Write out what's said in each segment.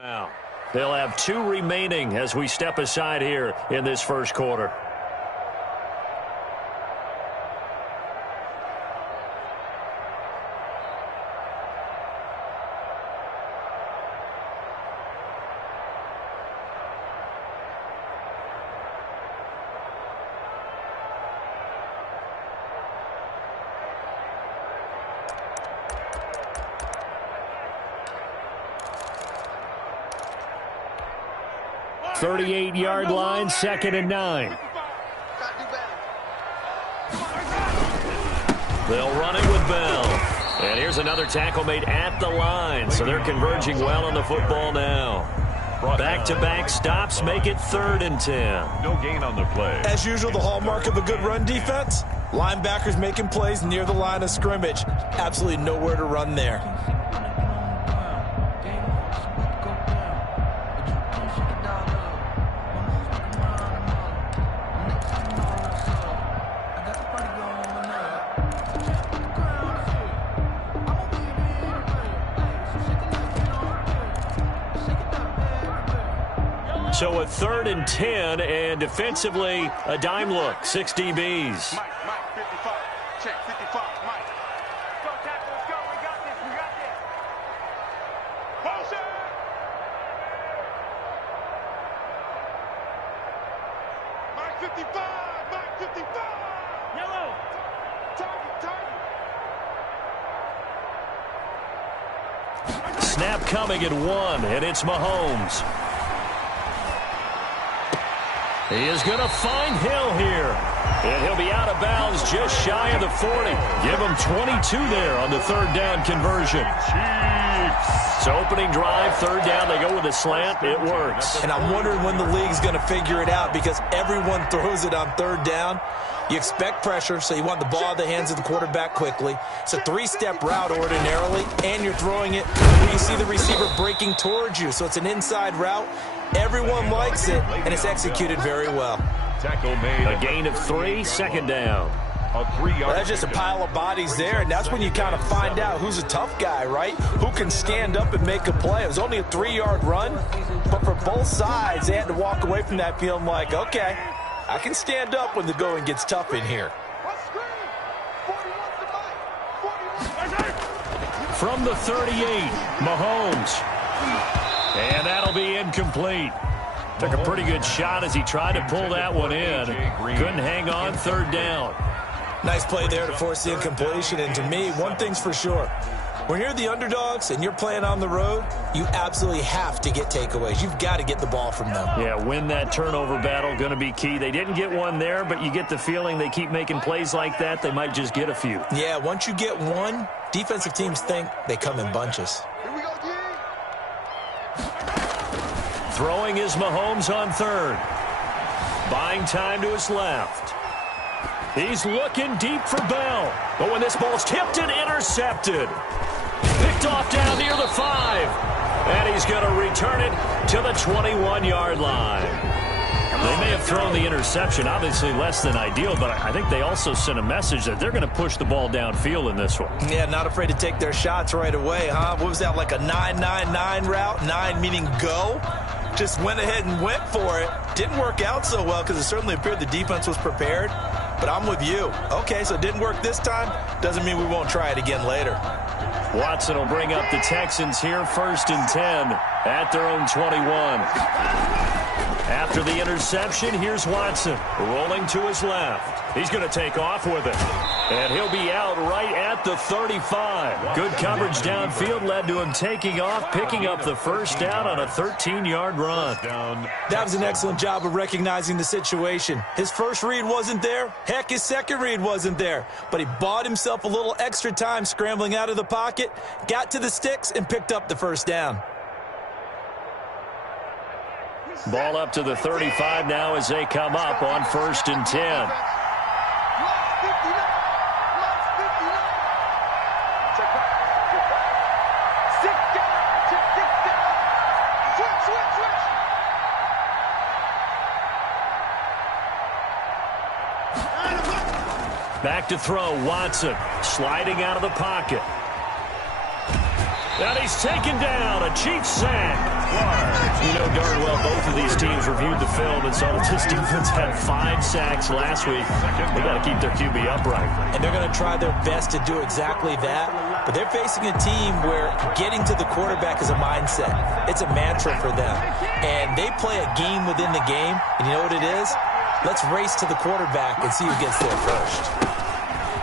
Now, they'll have 2 remaining as we step aside here in this first quarter. .38-yard line, 2nd and 9. They'll run it with Bell. And here's another tackle made at the line, so they're converging well on the football now. Back-to-back stops make it 3rd and 10. No gain on the play. As usual, the hallmark of a good run defense, linebackers making plays near the line of scrimmage. Absolutely nowhere to run there. So a 3rd and 10, and defensively, a dime look, 6 DBs. Mike, 55. Check, 55, Mike. Go, tackle, let's go. We got this, Motion! Mike, 55. Yellow. Target. Snap coming at 1, and it's Mahomes. He is going to find Hill here. And he'll be out of bounds just shy of the 40. Give him 22 there on the 3rd down conversion. So opening drive, 3rd down, they go with a slant. It works. And I'm wondering when the league's going to figure it out because everyone throws it on 3rd down. You expect pressure, so you want the ball out of the hands of the quarterback quickly. It's a 3-step route ordinarily, and you're throwing it when you see the receiver breaking towards you. So it's an inside route. Everyone likes it, and it's executed very well. Tackle made. A gain of 3, 2nd down. A 3-yard. That's just a pile of bodies there, and that's when you kind of find out who's a tough guy, right? Who can stand up and make a play. It was only a 3-yard run, but for both sides, they had to walk away from that feeling like, okay, I can stand up when the going gets tough in here. From the 38, Mahomes. And that'll be incomplete. Took a pretty good shot as he tried to pull that one in. Couldn't hang on, 3rd down. Nice play there to force the incompletion. And to me, one thing's for sure. When you're the underdogs and you're playing on the road, you absolutely have to get takeaways. You've got to get the ball from them. Yeah, win that turnover battle, going to be key. They didn't get one there, but you get the feeling they keep making plays like that, they might just get a few. Yeah, once you get one, defensive teams think they come in bunches. Throwing is Mahomes on 3rd. Buying time to his left. He's looking deep for Bell. But when this ball's tipped and intercepted. Picked off down near the 5. And he's going to return it to the 21-yard line. They may have thrown the interception, obviously less than ideal, but I think they also sent a message that they're going to push the ball downfield in this one. Yeah, not afraid to take their shots right away, huh? What was that, like a 9-9-9 route? 9 meaning go? Just went ahead and went for it. Didn't work out so well because it certainly appeared the defense was prepared. But I'm with you. Okay, so it didn't work this time. Doesn't mean we won't try it again later. Watson will bring up the Texans here, 1st and 10 at their own 21. After the interception, here's Watson rolling to his left. He's going to take off with it. And he'll be out right at the 35. Good coverage downfield led to him taking off, picking up the 1st down on a 13-yard run. That was an excellent job of recognizing the situation. His first read wasn't there. Heck, his second read wasn't there. But he bought himself a little extra time scrambling out of the pocket, got to the sticks, and picked up the 1st down. Ball up to the 35 now as they come up on 1st and 10. Back to throw, Watson sliding out of the pocket. And he's taken down, a Chiefs sack. You know darn well both of these teams reviewed the film and saw that this defense had 5 sacks last week. They got to keep their QB upright. And they're going to try their best to do exactly that. But they're facing a team where getting to the quarterback is a mindset. It's a mantra for them. And they play a game within the game. And you know what it is? Let's race to the quarterback and see who gets there first.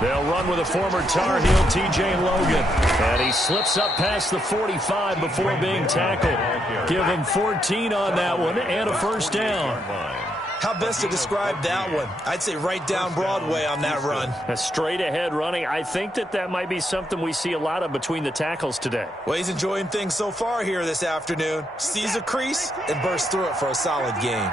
They'll run with a former Tar Heel, T.J. Logan. And he slips up past the 45 before being tackled. Give him 14 on that one and a first down. How best to describe that one? I'd say right down Broadway on that run. A straight ahead running. I think that might be something we see a lot of between the tackles today. Well, he's enjoying things so far here this afternoon. Sees a crease and bursts through it for a solid game.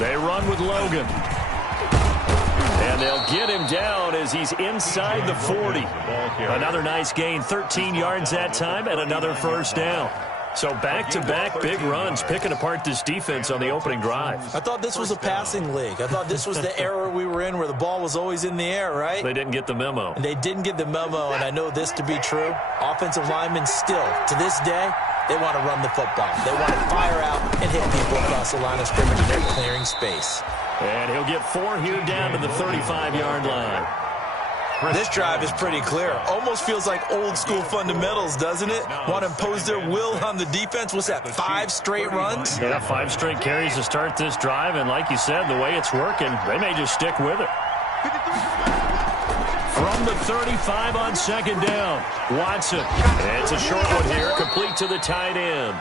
They run with Logan. And they'll get him down as he's inside the 40. Another nice gain, 13 yards that time, and another first down. So back-to-back big runs, picking apart this defense on the opening drive. I thought this was a passing league. I thought this was the era we were in where the ball was always in the air, right? They didn't get the memo. And they didn't get the memo, and I know this to be true. Offensive linemen still, to this day, they want to run the football. They want to fire out and hit people across the line of scrimmage, and they're clearing space. And he'll get 4 here down to the 35-yard line. This drive is pretty clear. Almost feels like old-school fundamentals, doesn't it? Want to impose their will on the defense. What's that, 5 straight runs? Yeah, 5 straight carries to start this drive, and like you said, the way it's working, they may just stick with it. From the 35 on second down, Watson. And it's a short one here, complete to the tight end.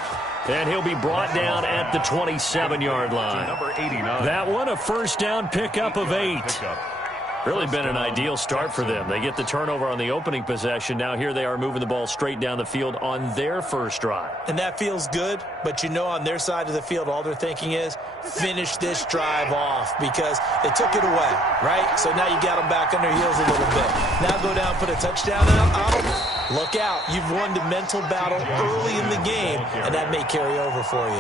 And he'll be brought down at the 27-yard line. That one, a first down pickup of 8. Really been an ideal start for them. They get the turnover on the opening possession. Now here they are moving the ball straight down the field on their first drive. And that feels good, but you know on their side of the field, all they're thinking is finish this drive off because they took it away, right? So now you got them back on their heels a little bit. Now go down, put a touchdown on them. Look out. You've won the mental battle early in the game, and that may carry over for you.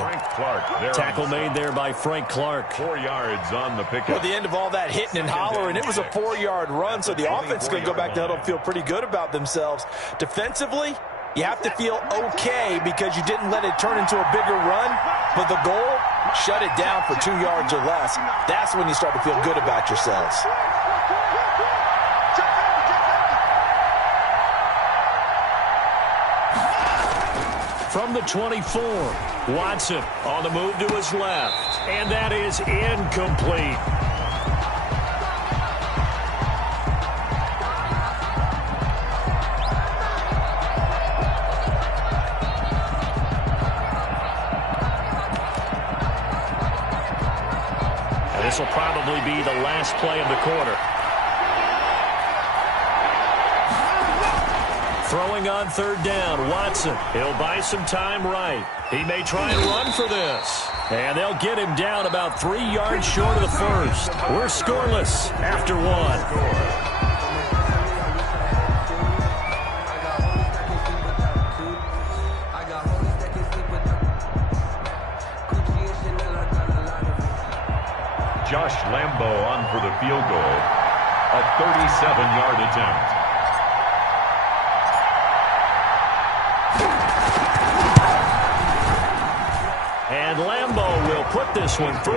Tackle made there by Frank Clark. 4 yards on the pickup. Well, the end of all that hitting and hollering, it was a 4-yard run, so the offense is going to go back to huddle and feel pretty good about themselves. Defensively, you have to feel okay because you didn't let it turn into a bigger run, but the goal, shut it down for 2 yards or less. That's when you start to feel good about yourselves. From the 24, Watson on the move to his left, and that is incomplete. And this will probably be the last play of the quarter. Throwing on third down, Watson. He'll buy some time right. He may try and run for this. And they'll get him down about 3 yards short of the first. We're scoreless after 1. Josh Lambo on for the field goal. A 37-yard attempt. And Lambo will put this one through.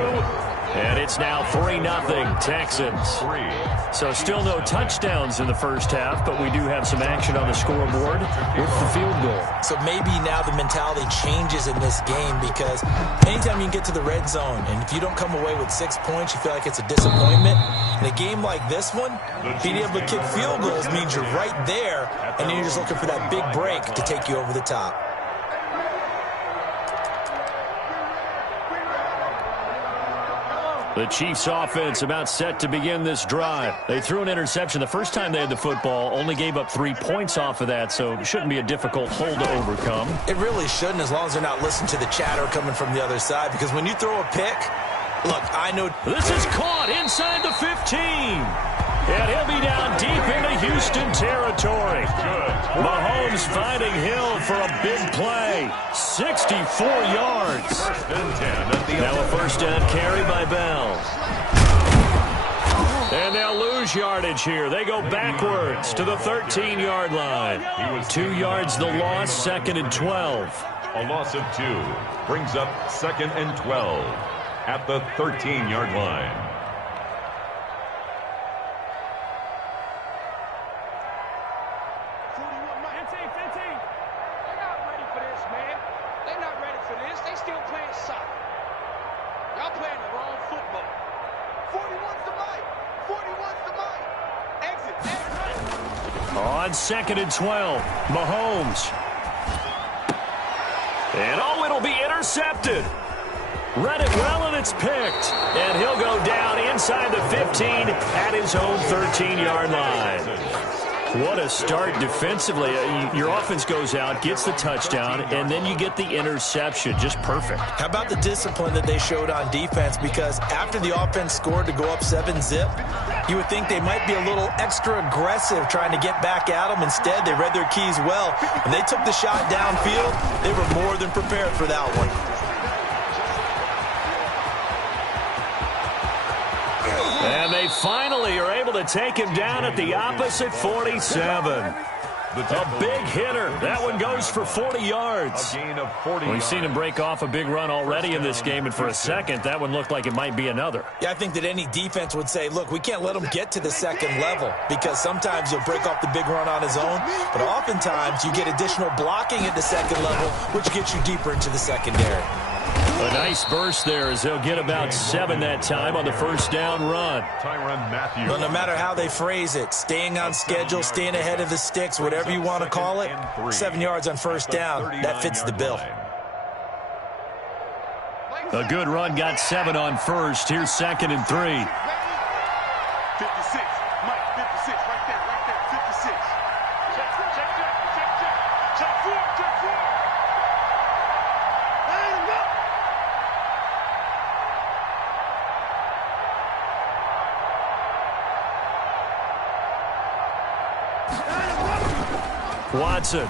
And it's now 3-0 Texans. So still no touchdowns in the first half, but we do have some action on the scoreboard with the field goal. So maybe now the mentality changes in this game because anytime you can get to the red zone, and if you don't come away with 6 points, you feel like it's a disappointment. In a game like this one, being able to kick field goals means you're right there, and then you're just looking for that big break to take you over the top. The Chiefs offense about set to begin this drive. They threw an interception the first time they had the football, only gave up 3 points off of that, so it shouldn't be a difficult hole to overcome. It really shouldn't, as long as they're not listening to the chatter coming from the other side, because when you throw a pick, look, I know... This is caught inside the 15. And he'll be down deep into Houston territory. Mahomes finding Hill for a big play. 64 yards. First and 10 at the now a first down carry by Bell. And they'll lose yardage here. They go backwards to the 13-yard line. 2 yards the loss, 2nd and 12. A loss of 2 brings up 2nd and 12 at the 13-yard line. On 2nd and 12, Mahomes. And oh, it'll be intercepted. Read it well, and it's picked. And he'll go down inside the 15 at his own 13-yard line. What a start defensively. Your offense goes out, gets the touchdown, and then you get the interception. Just perfect. How about the discipline that they showed on defense? Because after the offense scored to go up 7-zip, you would think they might be a little extra aggressive trying to get back at them. Instead, they read their keys well. When they took the shot downfield, they were more than prepared for that one. And they finally are able to take him down at the opposite 47. A big hitter. That one goes for 40 yards. A gain of 40 We've seen him break off a big run already in this game, and for a second, that one looked like it might be another. Yeah, I think that any defense would say, look, we can't let him get to the second level, because sometimes he'll break off the big run on his own, but oftentimes you get additional blocking at the second level, which gets you deeper into the secondary. A nice burst there as they'll get about 7 that time on the first down run. Well, no matter how they phrase it, staying on schedule, staying ahead of the sticks, whatever you want to call it, 7 yards on first down, that fits the bill. A good run got 7 on first. Here's 2nd and 3. 56. Mike, 56. Right there. 56. Check 4. Watson.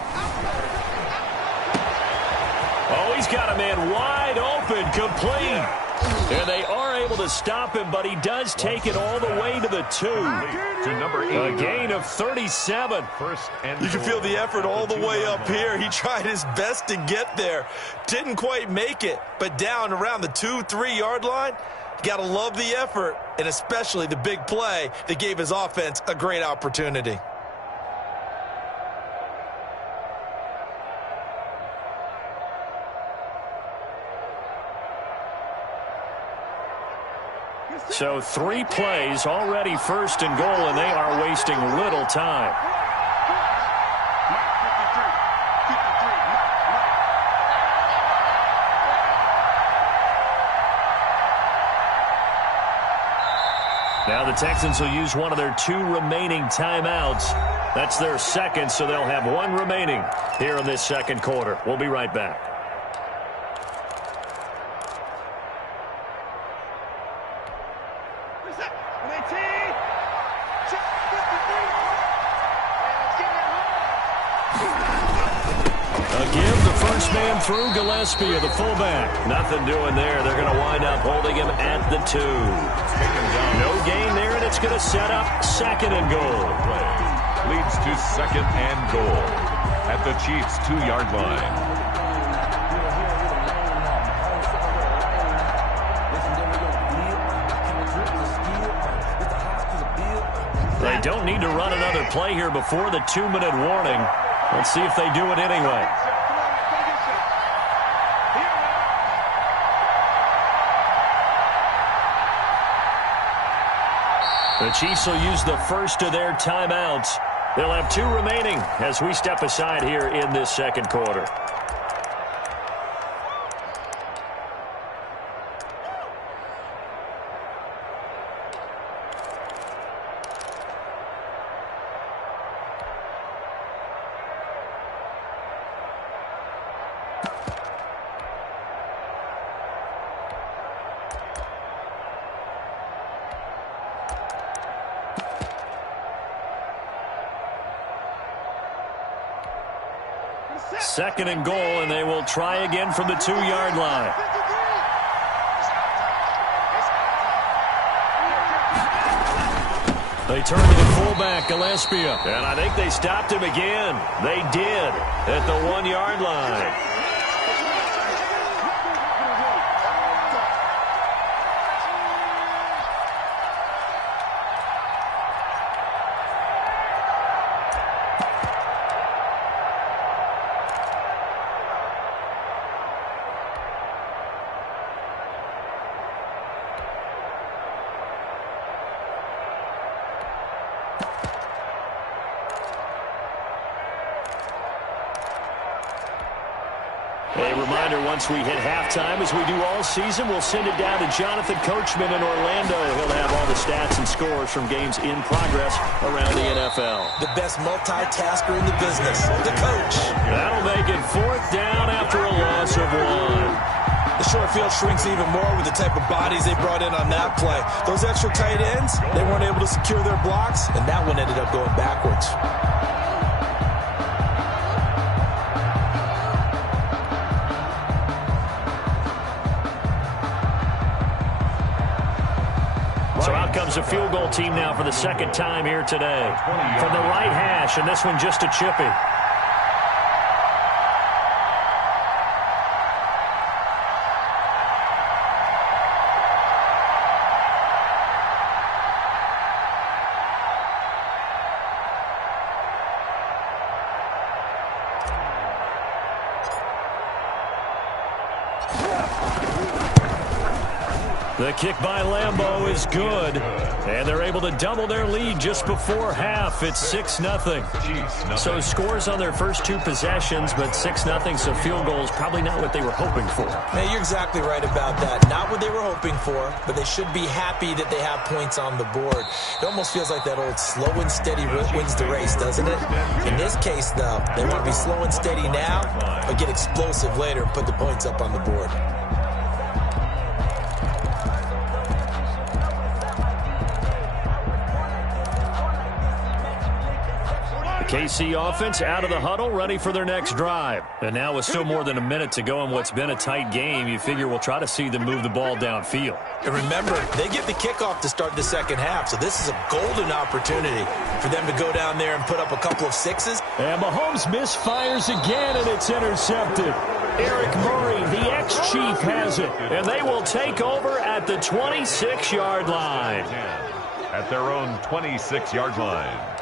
Oh, he's got a man wide open, complete. And they are able to stop him, but he does take it all the way to the 2. To number 8. A gain of 37. You can feel the effort all the way up here. He tried his best to get there. Didn't quite make it, but down around the 2-3 yard line, you got to love the effort, and especially the big play that gave his offense a great opportunity. So 3 plays, already 1st and goal, and they are wasting little time. Now the Texans will use one of their 2 remaining timeouts. That's their second, so they'll have 1 remaining here in this second quarter. We'll be right back. Man through Gillespie, the fullback. Nothing doing there. They're going to wind up holding him at the 2. No gain there, and it's going to set up 2nd and goal. Leads to 2nd and goal at the Chiefs' 2-yard line. They don't need to run another play here before the 2-minute warning. Let's see if they do it anyway. The Chiefs will use the first of their timeouts. They'll have 2 remaining as we step aside here in this second quarter. Second and goal, and they will try again from the 2-yard line. They turn to the fullback, Gillespie. And I think they stopped him again. They did at the 1-yard line. A reminder, once we hit halftime, as we do all season, we'll send it down to Jonathan Coachman in Orlando. He'll have all the stats and scores from games in progress around the NFL. The best multitasker in the business, the coach. That'll make it 4th down after a loss of 1. The short field shrinks even more with the type of bodies they brought in on that play. Those extra tight ends, they weren't able to secure their blocks, and that one ended up going backwards. So out comes a field goal team now for the 2nd time here today. From the right hash, and this one just a chippy. The kick by Lambeau is good, and they're able to double their lead just before half. It's 6-0. So scores on their first 2 possessions, but 6-0, so field goals probably not what they were hoping for. Man, you're exactly right about that. Not what they were hoping for, but they should be happy that they have points on the board. It almost feels like that old slow and steady wins the race, doesn't it? In this case, though, they want to be slow and steady now, but get explosive later and put the points up on the board. KC offense out of the huddle, ready for their next drive. And now with still more than a minute to go in what's been a tight game, you figure we'll try to see them move the ball downfield. And remember, they get the kickoff to start the second half, so this is a golden opportunity for them to go down there and put up a couple of 6s. And Mahomes misfires again, and it's intercepted. Eric Murray, the ex-Chief, has it. And they will take over at the 26-yard line. At their own 26-yard line.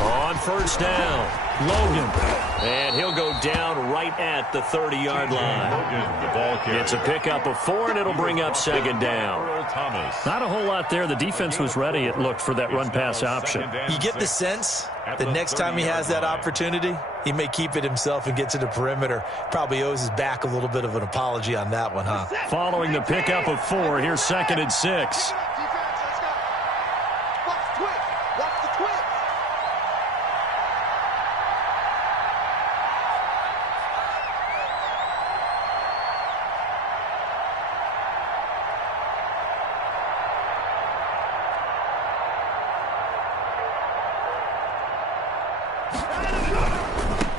On first down, Logan. And he'll go down right at the 30-yard line. It's a pickup of 4, and it'll bring up 2nd down. Not a whole lot there. The defense was ready, it looked, for that run-pass option. You get the sense that next time he has that opportunity, he may keep it himself and get to the perimeter. Probably owes his back a little bit of an apology on that one, huh? Following the pickup of 4, here's 2nd and 6.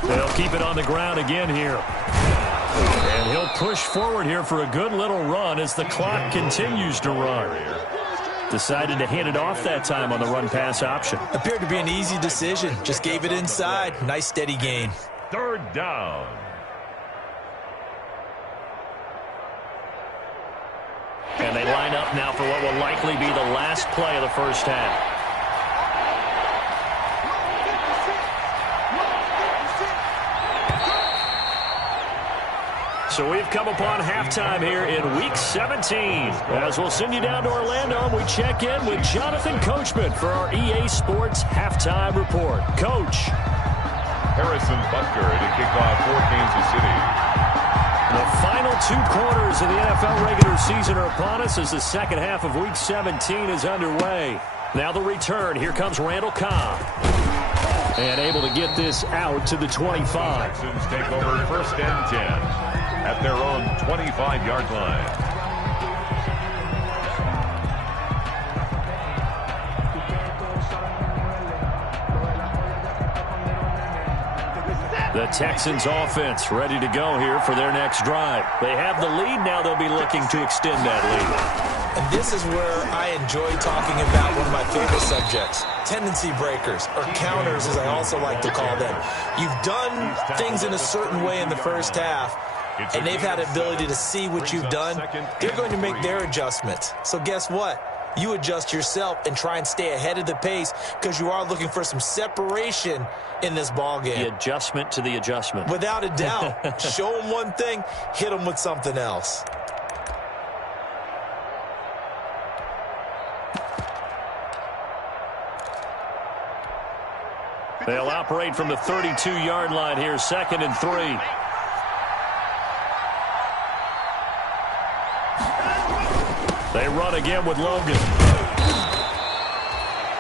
They'll keep it on the ground again here. And he'll push forward here for a good little run as the clock continues to run. Decided to hand it off that time on the run-pass option. Appeared to be an easy decision. Just gave it inside. Nice, steady gain. 3rd down. And they line up now for what will likely be the last play of the first half. So we've come upon halftime here in Week 17. As we'll send you down to Orlando, and we check in with Jonathan Coachman for our EA Sports Halftime Report. Coach. Harrison Butker to kick off for Kansas City. The final 2 quarters of the NFL regular season are upon us as the second half of Week 17 is underway. Now the return. Here comes Randall Cobb. And able to get this out to the 25. Texans take over 1st and 10 at their own 25-yard line. The Texans offense ready to go here for their next drive. They have the lead. Now they'll be looking to extend that lead. And this is where I enjoy talking about one of my favorite subjects, tendency breakers, or counters as I also like to call them. You've done things in a certain way in the first half, and they've had the ability to see what you've done. They're going to make their adjustments. So guess what? You adjust yourself and try and stay ahead of the pace because you are looking for some separation in this ball game. The adjustment to the adjustment. Without a doubt. Show them one thing, hit them with something else. They'll operate from the 32-yard line here, 2nd and 3. They run again with Logan.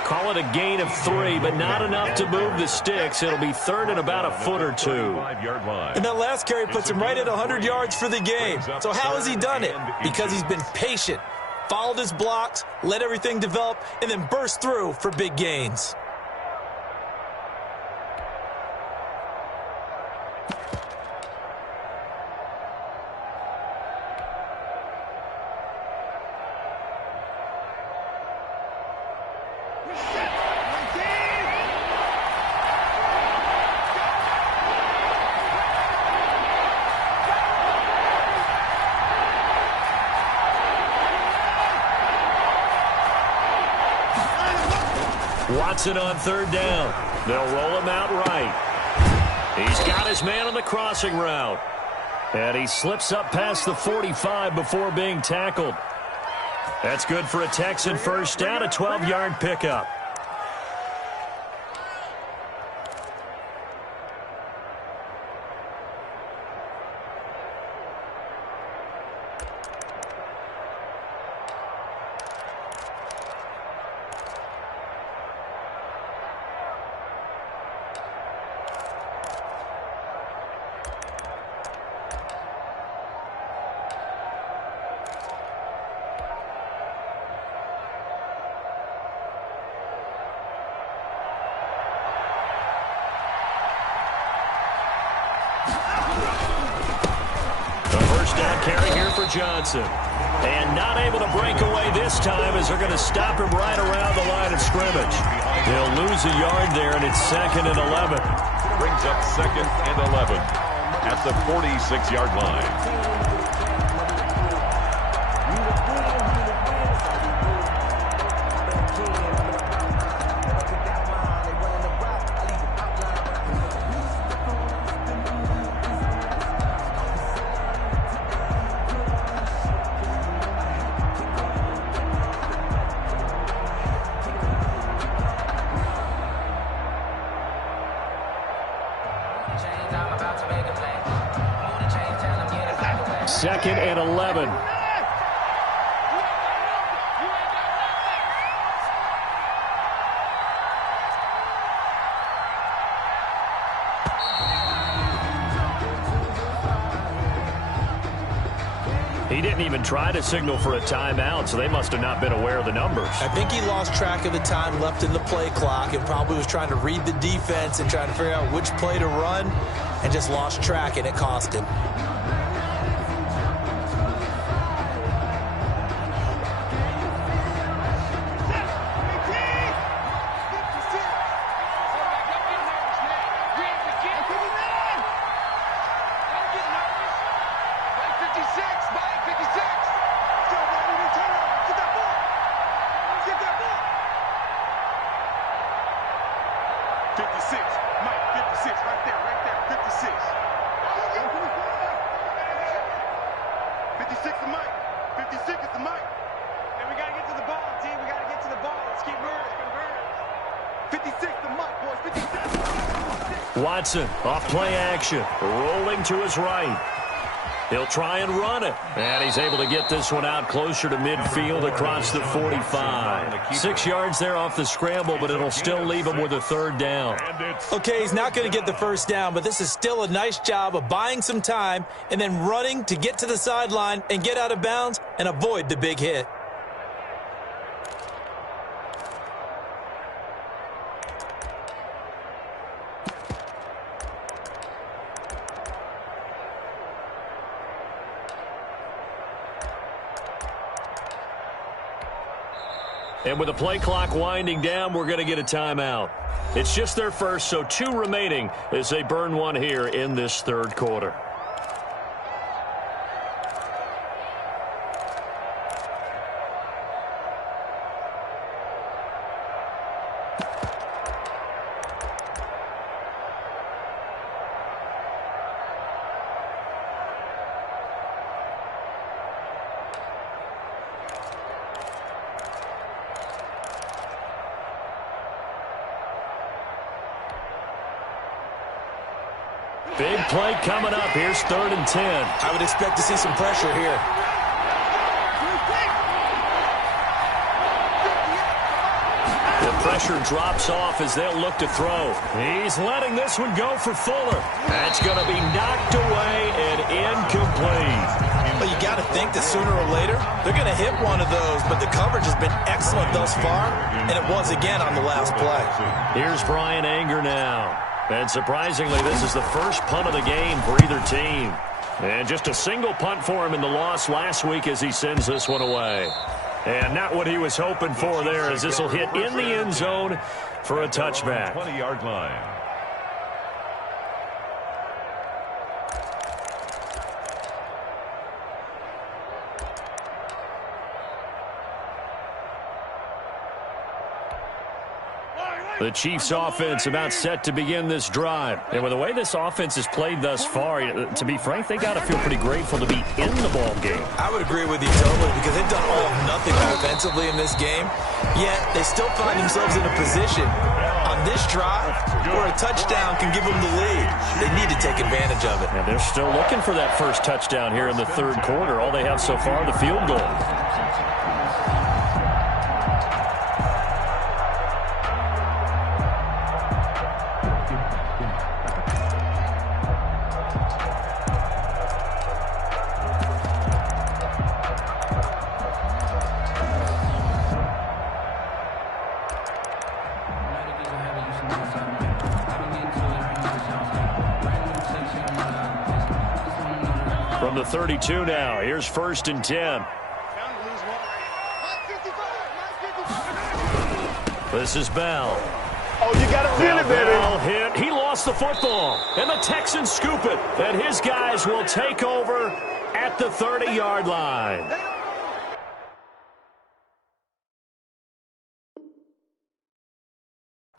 Call it a gain of 3, but not enough to move the sticks. It'll be 3rd and about a foot or 2. And that last carry puts him right at 100 yards for the game. So how has he done it? Because he's been patient, followed his blocks, let everything develop, and then burst through for big gains. Watson on 3rd down. They'll roll him out right. He's got his man on the crossing route. And he slips up past the 45 before being tackled. That's good for a Texan first down, a 12-yard pickup. Carry here for Johnson. And not able to break away this time as they're going to stop him right around the line of scrimmage. They'll lose a yard there, and it's 2nd and 11. Brings up 2nd and 11 at the 46-yard line. Second and 11. He didn't even try to signal for a timeout, so they must have not been aware of the numbers. I think he lost track of the time left in the play clock and probably was trying to read the defense and trying to figure out which play to run and just lost track, and it cost him. Watson off play action, rolling to his right. He'll try and run it. And he's able to get this one out closer to midfield across the 45. 6 yards there off the scramble, but it'll still leave him with a third down. Okay, he's not going to get the first down, but this is still a nice job of buying some time and then running to get to the sideline and get out of bounds and avoid the big hit. And with the play clock winding down, we're going to get a timeout. It's just their first, so 2 remaining as they burn one here in this third quarter. Big play coming up. Here's 3rd and 10. I would expect to see some pressure here. The pressure drops off as they'll look to throw. He's letting this one go for Fuller. That's going to be knocked away and incomplete. Well, you got to think that sooner or later, they're going to hit one of those, but the coverage has been excellent thus far, and it was again on the last play. Here's Brian Anger now. And surprisingly, this is the first punt of the game for either team. And just a single punt for him in the loss last week as he sends this one away. And not what he was hoping for there, as this will hit in the end zone for a touchback. 20-yard line. The Chiefs offense about set to begin this drive. And with the way this offense has played thus far, to be frank, they got to feel pretty grateful to be in the ball game. I would agree with you totally, because they've done all of nothing offensively in this game, yet they still find themselves in a position on this drive where a touchdown can give them the lead. They need to take advantage of it. And they're still looking for that first touchdown here in the third quarter. All they have so far, the field goal. From the 32 now, here's 1st and 10. This is Bell. Oh, you got to feel it, baby. Bell hit. He lost the football, and the Texans scoop it. And his guys will take over at the 30-yard line.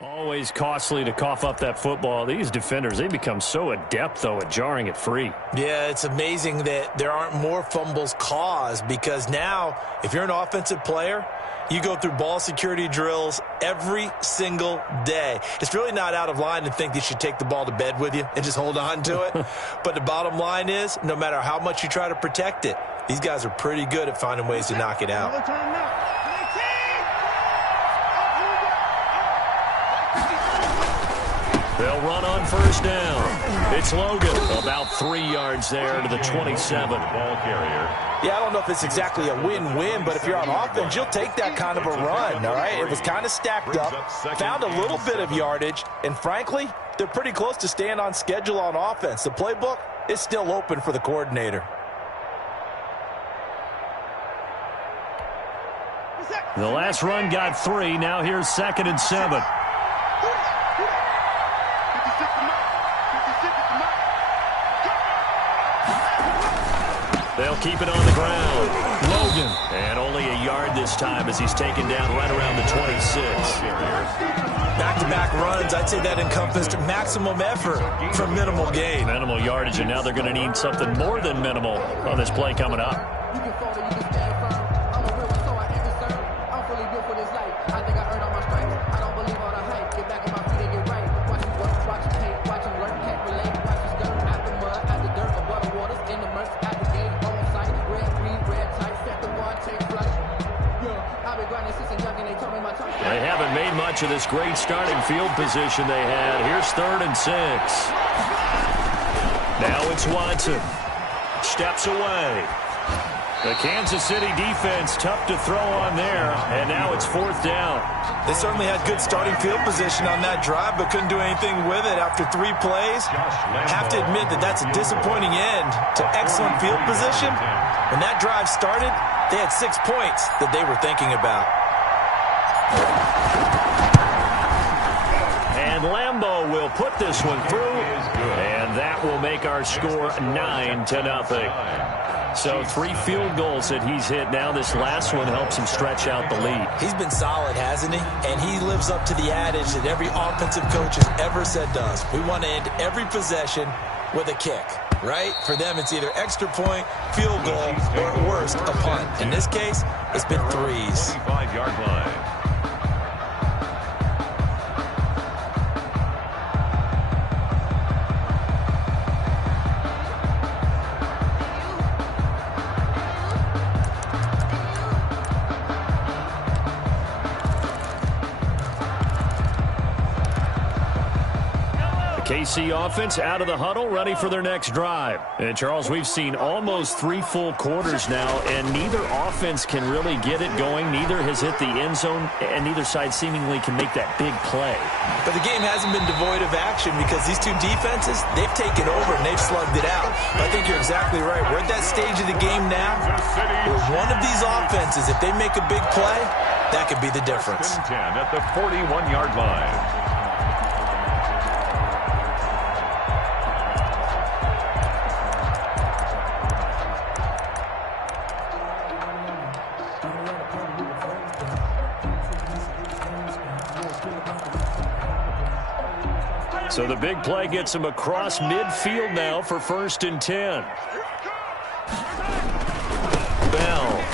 Always costly to cough up that football. These defenders, they become so adept, though, at jarring it free. Yeah, it's amazing that there aren't more fumbles caused, because now, if you're an offensive player, you go through ball security drills every single day. It's really not out of line to think that you should take the ball to bed with you and just hold on to it. But the bottom line is, no matter how much you try to protect it, these guys are pretty good at finding ways to knock it out. They'll run on first down. It's Logan, about 3 yards there to the 27. Ball carrier. Yeah, I don't know if it's exactly a win-win, but if you're on offense, you'll take that kind of a run, all right? It was kind of stacked up, found a little bit of yardage, and frankly, they're pretty close to staying on schedule on offense. The playbook is still open for the coordinator. The last run got 3. Now here's 2nd and 7. They'll keep it on the ground. Logan. And only a yard this time as he's taken down right around the 26. Back-to-back runs, I'd say that encompassed maximum effort for minimal gain. Minimal yardage, and now they're going to need something more than minimal on this play coming up. They haven't made much of this great starting field position they had. Here's 3rd and 6. Now it's Watson. Steps away. The Kansas City defense tough to throw on there, and now it's 4th down. They certainly had good starting field position on that drive, but couldn't do anything with it after 3 plays. Have to admit that that's a disappointing end to excellent field position. When that drive started, they had 6 points that they were thinking about. And Lambeau will put this one through, and that will make our score 9-0. So 3 field goals that he's hit now. This last one helps him stretch out the lead. He's been solid, hasn't he? And he lives up to the adage that every offensive coach has ever said to us. We want to end every possession with a kick, right? For them, it's either extra point, field goal, or at worst, a punt. In this case, it's been 3s. 45-yard line. KC offense out of the huddle, ready for their next drive. And, Charles, we've seen almost 3 full quarters now, and neither offense can really get it going. Neither has hit the end zone, and neither side seemingly can make that big play. But the game hasn't been devoid of action because these 2 defenses, they've taken over and they've slugged it out. But I think you're exactly right. We're at that stage of the game now where one of these offenses, if they make a big play, that could be the difference. 10 at the 41-yard line. So the big play gets him across midfield now for 1st and 10. Bell.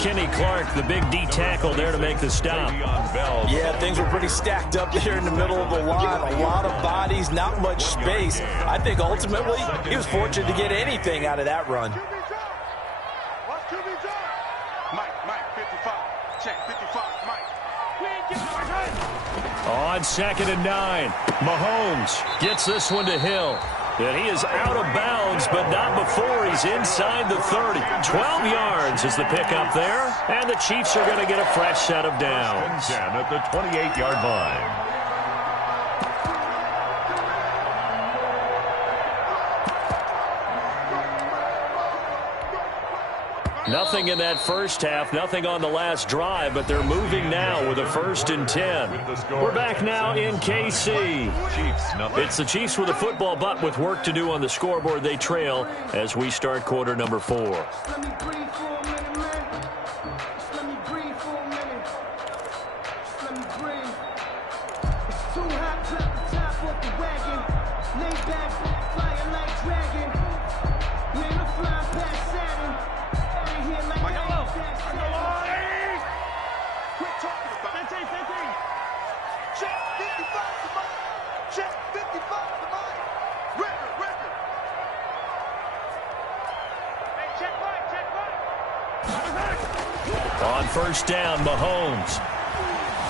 Kenny Clark, the big D tackle there to make the stop. Yeah, things were pretty stacked up there in the middle of the line. A lot of bodies, not much space. I think ultimately he was fortunate to get anything out of that run. Mike, 55. Check, 55, Mike. On 2nd and 9, Mahomes gets this one to Hill. And he is out of bounds, but not before he's inside the 30. 12 yards is the pickup there, and the Chiefs are going to get a fresh set of downs. 10 at the 28-yard line. Nothing in that first half, nothing on the last drive, but they're moving now with a 1st and 10. We're back now in KC. It's the Chiefs with a football, but with work to do on the scoreboard. They trail as we start quarter number 4. On 1st down, Mahomes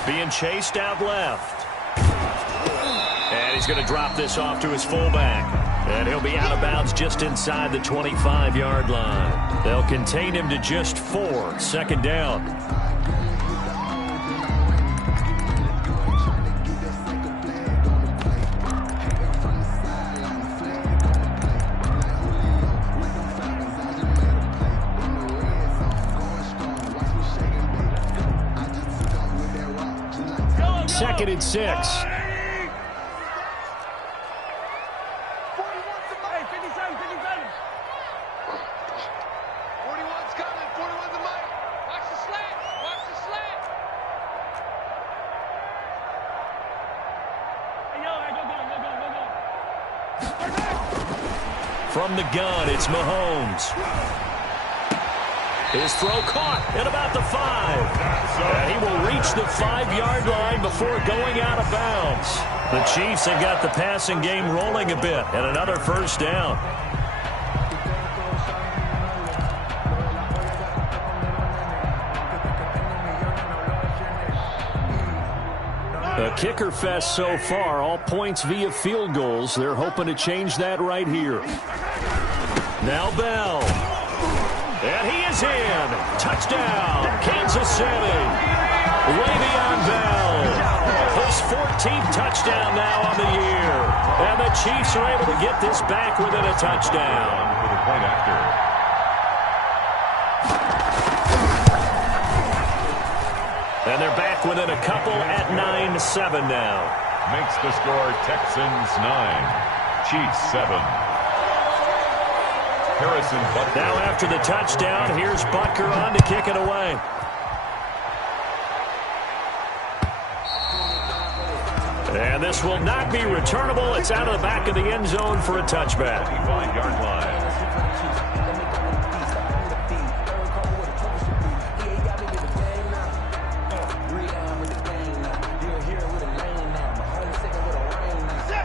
being chased out left. And he's going to drop this off to his fullback. And he'll be out of bounds just inside the 25-yard line. They'll contain him to just 4. 2nd down. Second and 6. 41's coming. 41's the mic. Watch the slant. Watch the slant. Hey, go. From the gun, it's Mahomes. His throw caught at about the 5. And he will reach the 5-yard line before going out of bounds. The Chiefs have got the passing game rolling a bit, and another 1st down. A kicker fest so far, all points via field goals. They're hoping to change that right here. Now Bell. And he is in. Touchdown, Kansas City. Le'Veon Bell. His 14th touchdown now on the year. And the Chiefs are able to get this back within a touchdown. For the point after. And they're back within a couple at 9-7 now. Makes the score Texans 9, Chiefs 7. Harrison Butker. Now after the touchdown, here's Butker on to kick it away. And this will not be returnable. It's out of the back of the end zone for a touchback. 25-yard line.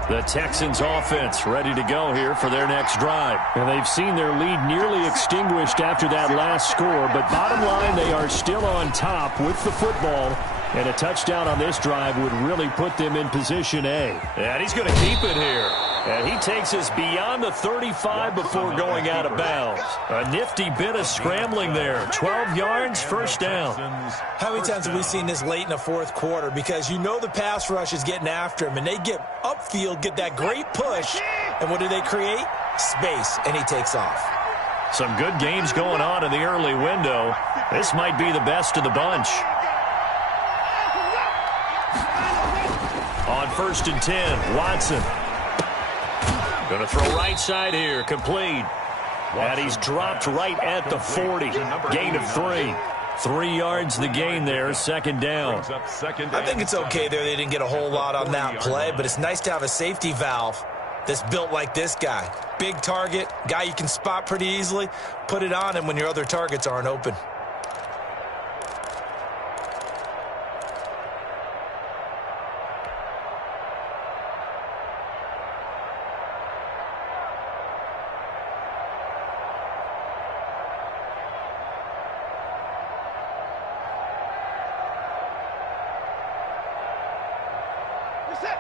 The Texans offense ready to go here for their next drive. And they've seen their lead nearly extinguished after that last score. But bottom line, they are still on top with the football. And a touchdown on this drive would really put them in position A. And he's going to keep it here. And he takes us beyond the 35 before going out of bounds. A nifty bit of scrambling there. 12 yards, first down. How many times have we seen this late in the fourth quarter? Because you know the pass rush is getting after him, and they get upfield, get that great push, and what do they create? Space, and he takes off. Some good games going on in the early window. This might be the best of the bunch. On 1st and 10, Watson. Going to throw right side here, complete. And he's dropped right at the 40. Gain of 3. 3 yards the gain there, second down. I think it's okay there. They didn't get a whole lot on that play, but it's nice to have a safety valve that's built like this guy. Big target, guy you can spot pretty easily. Put it on him when your other targets aren't open.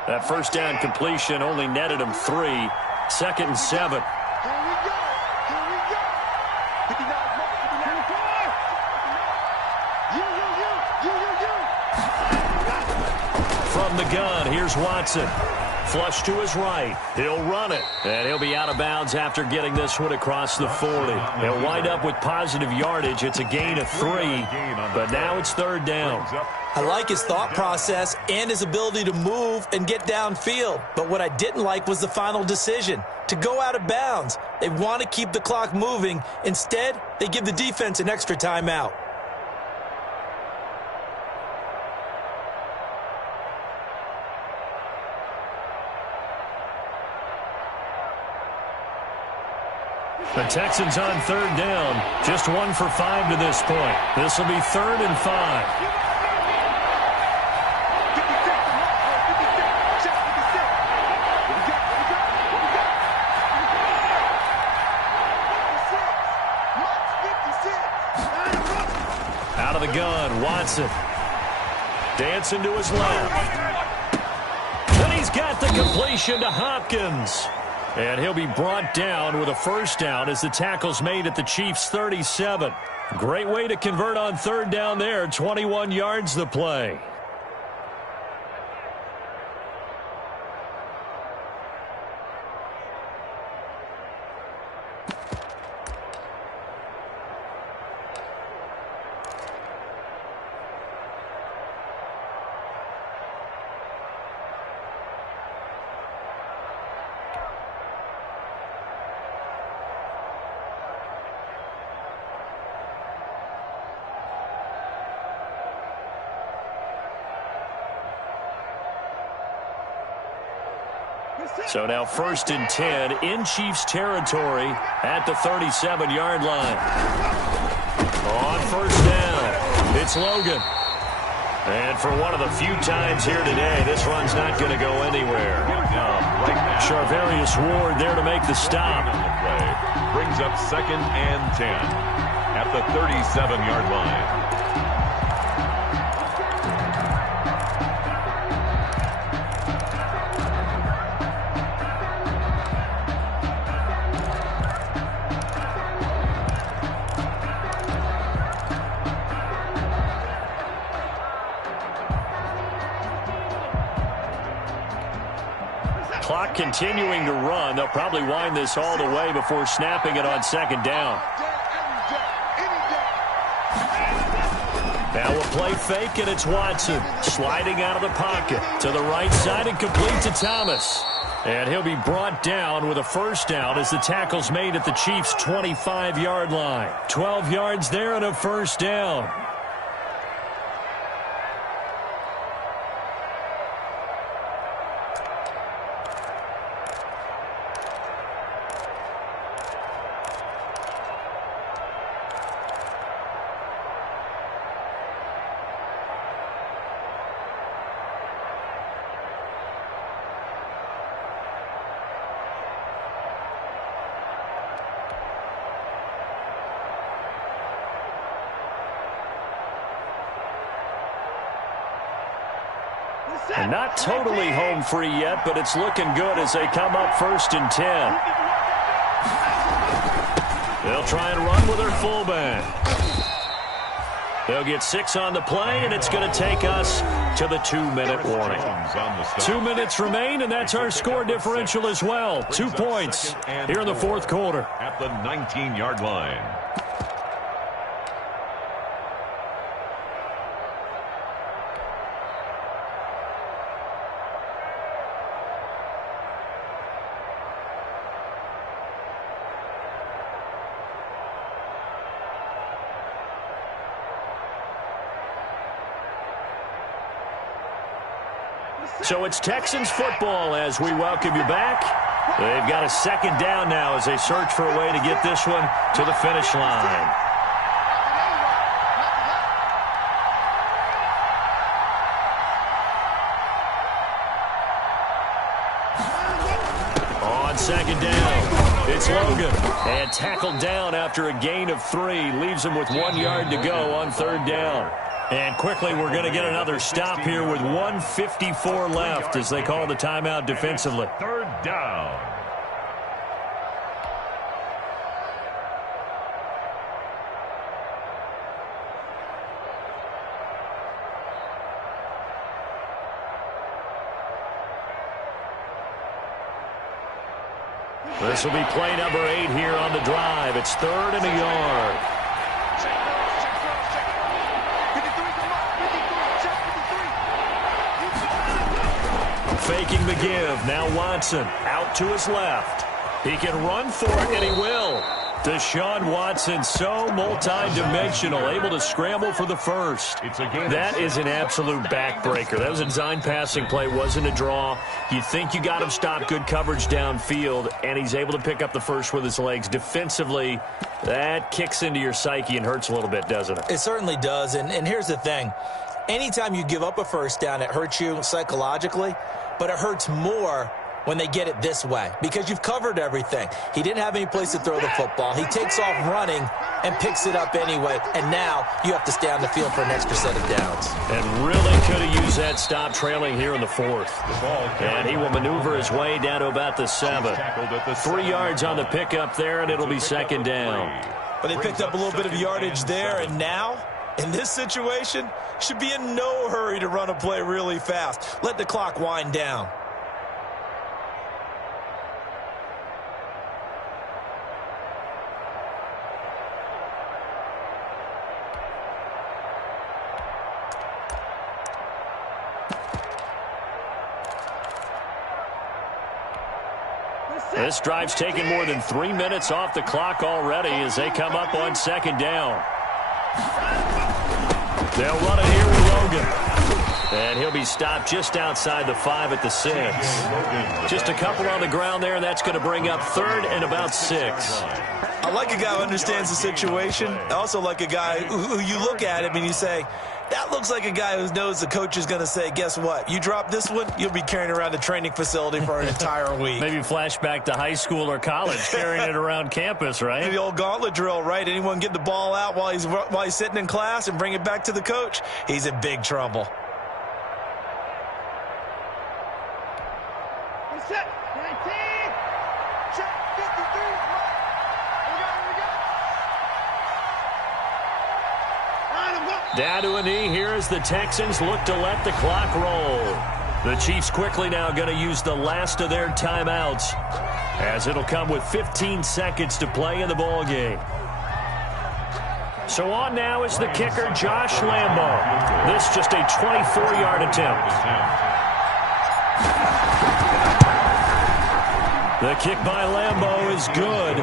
That first down completion only netted him 3. 2nd and 7. From the gun, here's Watson. Flush to his right. He'll run it. And he'll be out of bounds after getting this one across the 40. He'll wind up with positive yardage. It's a gain of 3. But now it's 3rd down. I like his thought process and his ability to move and get downfield. But what I didn't like was the final decision, to go out of bounds. They want to keep the clock moving. Instead, they give the defense an extra timeout. The Texans on 3rd down. Just 1 for 5 to this point. This will be 3rd and 5. Out of the gun, Watson. Dancing to his left. And he's got the completion to Hopkins. And he'll be brought down with a first down as the tackle's made at the Chiefs' 37. Great way to convert on 3rd down there. 21 yards the play. So now 1st and 10 in Chiefs territory at the 37-yard line. On 1st down, it's Logan. And for one of the few times here today, this run's not going to go anywhere. Charvarius Ward there to make the stop. Brings up 2nd and 10 at the 37-yard line. Clock continuing to run. They'll probably wind this all the way before snapping it on second down. Now a play fake, and it's Watson sliding out of the pocket to the right side and complete to Thomas. And he'll be brought down with a first down as the tackle's made at the Chiefs' 25-yard line. 12 yards there and a first down. And not totally home free yet, but it's looking good as they come up 1st and 10. They'll try and run with their fullback. They'll get 6 on the play, and it's going to take us to the 2-minute warning. 2 minutes remain, and that's our score differential as well. 2 points here in the fourth quarter. At the 19-yard line. So it's Texans football as we welcome you back. They've got a second down now as they search for a way to get this one to the finish line. On second down, it's Logan. And tackled down after a gain of 3. Leaves him with 1 yard to go on 3rd down. And quickly, we're going to get another stop here with 1:54 left as they call the timeout defensively. 3rd down. This will be play number 8 here on the drive. It's 3rd and a yard. Faking the give. Now Watson out to his left. He can run for it, and he will. Deshaun Watson, so multi-dimensional, able to scramble for the first. That is an absolute backbreaker. That was a design passing play, wasn't a draw. You think you got him stopped, good coverage downfield, and he's able to pick up the first with his legs. Defensively, that kicks into your psyche and hurts a little bit, doesn't it? It certainly does, and here's the thing. Anytime you give up a first down, it hurts you psychologically, but it hurts more when they get it this way because you've covered everything. He didn't have any place to throw the football. He takes off running and picks it up anyway, and now you have to stay on the field for an extra set of downs. And really could have used that stop trailing here in the 4th. And he will maneuver his way down to about the 7. 3 yards on the pickup there, and it'll be 2nd down. But they picked up a little bit of yardage there, and now, in this situation, should be in no hurry to run a play really fast. Let the clock wind down. This drive's taken more than 3 minutes off the clock already as they come up on 2nd down. They'll run it here with Logan. And he'll be stopped just outside the 5 at the 6. Just a couple on the ground there, and that's going to bring up 3rd and about 6. I like a guy who understands the situation. I also like a guy who you look at him and you say, that looks like a guy who knows the coach is going to say, guess what? You drop this one, you'll be carrying around the training facility for an entire week. Maybe flashback to high school or college, carrying it around campus, right? The old gauntlet drill, right? Anyone get the ball out while he's sitting in class and bring it back to the coach? He's in big trouble. Set. 19. Check. 53. Down to a knee here as the Texans look to let the clock roll. The Chiefs quickly now going to use the last of their timeouts, as it'll come with 15 seconds to play in the ball game. So on now is the kicker, Josh Lambo. This just a 24-yard attempt. The kick by Lambo is good,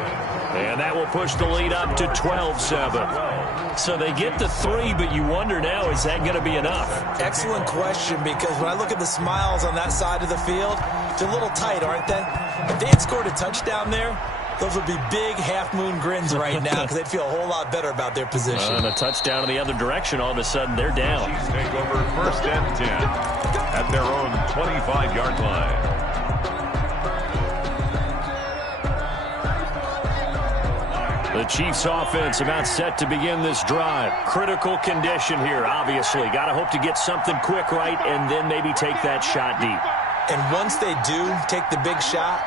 and that will push the lead up to 12-7. So they get the 3, but you wonder now, is that going to be enough? Excellent question, because when I look at the smiles on that side of the field, they're a little tight, aren't they? If they had scored a touchdown there, those would be big half-moon grins right now, because they'd feel a whole lot better about their position. And a touchdown in the other direction, all of a sudden they're down. Chiefs take over 1st and 10 at their own 25-yard line. The Chiefs offense about set to begin this drive. Critical condition here, obviously. Got to hope to get something quick right and then maybe take that shot deep. And once they do take the big shot,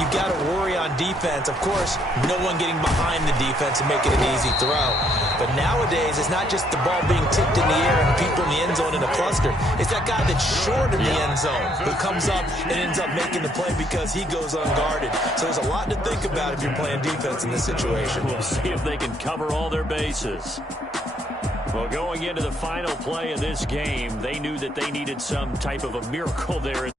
you've got to worry on defense. Of course, no one getting behind the defense and making an easy throw. But nowadays, it's not just the ball being tipped in the air and people in the end zone in a cluster. It's that guy that's short in the end zone who comes up and ends up making the play because he goes unguarded. So there's a lot to think about if you're playing defense in this situation. We'll see if they can cover all their bases. Well, going into the final play of this game, they knew that they needed some type of a miracle there.